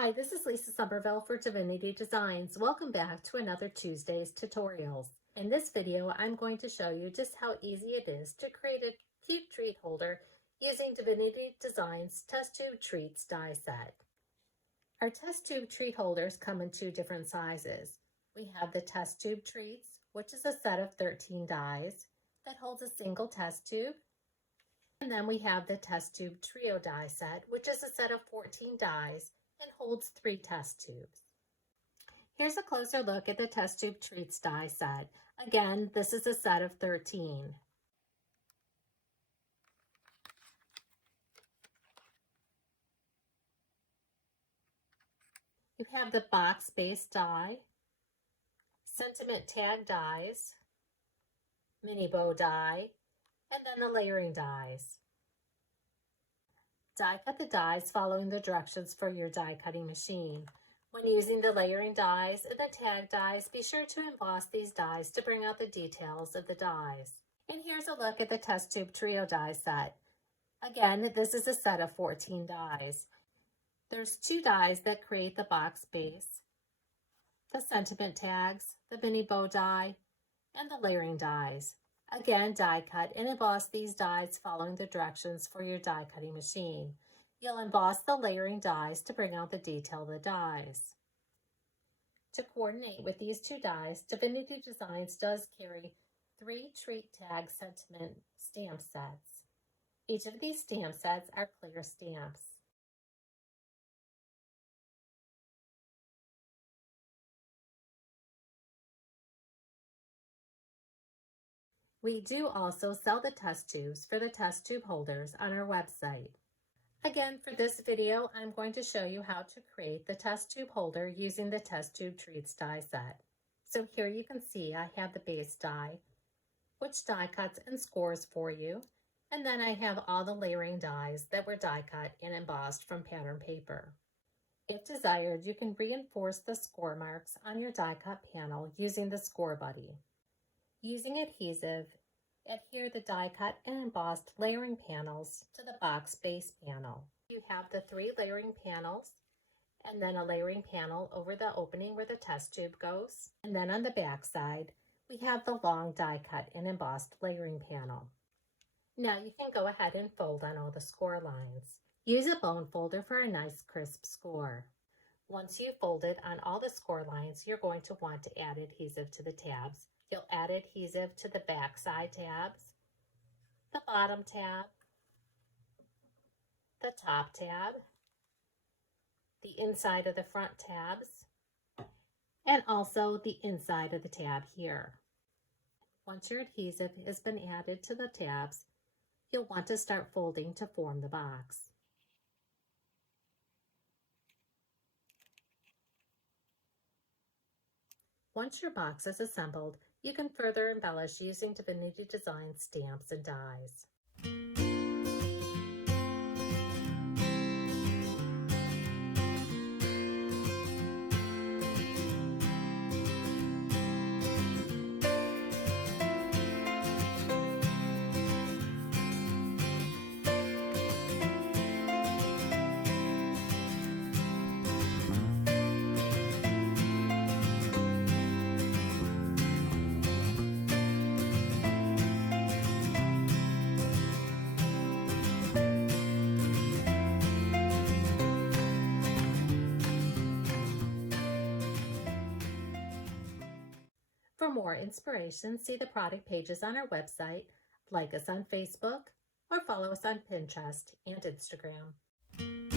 Hi, this is Lisa Somerville for Divinity Designs. Welcome back to another Tuesday's tutorials. In this video, I'm going to show you just how easy it is to create a cute treat holder using Divinity Designs test tube treats die set. Our test tube treat holders come in two different sizes. We have the test tube treats, which is a set of 13 dies that holds a single test tube. And then we have the test tube trio die set, which is a set of 14 dies and holds 3 test tubes. Here's a closer look at the test tube treats die set. Again, this is a set of 13. You have the box-based die, sentiment tag dies, mini bow die, and then the layering dies. Die cut the dies following the directions for your die cutting machine. When using the layering dies and the tag dies, be sure to emboss these dies to bring out the details of the dies. And here's a look at the test tube trio die set. Again, this is a set of 14 dies. There's 2 dies that create the box base, the sentiment tags, the mini bow die, and the layering dies. Again, die cut and emboss these dies following the directions for your die cutting machine. You'll emboss the layering dies to bring out the detail of the dies. To coordinate with these 2 dies, Divinity Designs does carry 3 treat tag sentiment stamp sets. Each of these stamp sets are clear stamps. We do also sell the test tubes for the test tube holders on our website. Again, for this video, I'm going to show you how to create the test tube holder using the test tube treats die set. So here you can see I have the base die, which die cuts and scores for you, and then I have all the layering dies that were die cut and embossed from pattern paper. If desired, you can reinforce the score marks on your die cut panel using the score buddy. Using adhesive, adhere the die cut and embossed layering panels to the box base panel. You have the 3 layering panels and then a layering panel over the opening where the test tube goes. And then on the back side, we have the long die cut and embossed layering panel. Now you can go ahead and fold on all the score lines. Use a bone folder for a nice crisp score. Once you've folded on all the score lines, you're going to want to add adhesive to the tabs. You'll add adhesive to the back side tabs, the bottom tab, the top tab, the inside of the front tabs, and also the inside of the tab here. Once your adhesive has been added to the tabs, you'll want to start folding to form the box. Once your box is assembled, you can further embellish using Divinity Designs stamps and dies. For more inspiration, see the product pages on our website, like us on Facebook, or follow us on Pinterest and Instagram.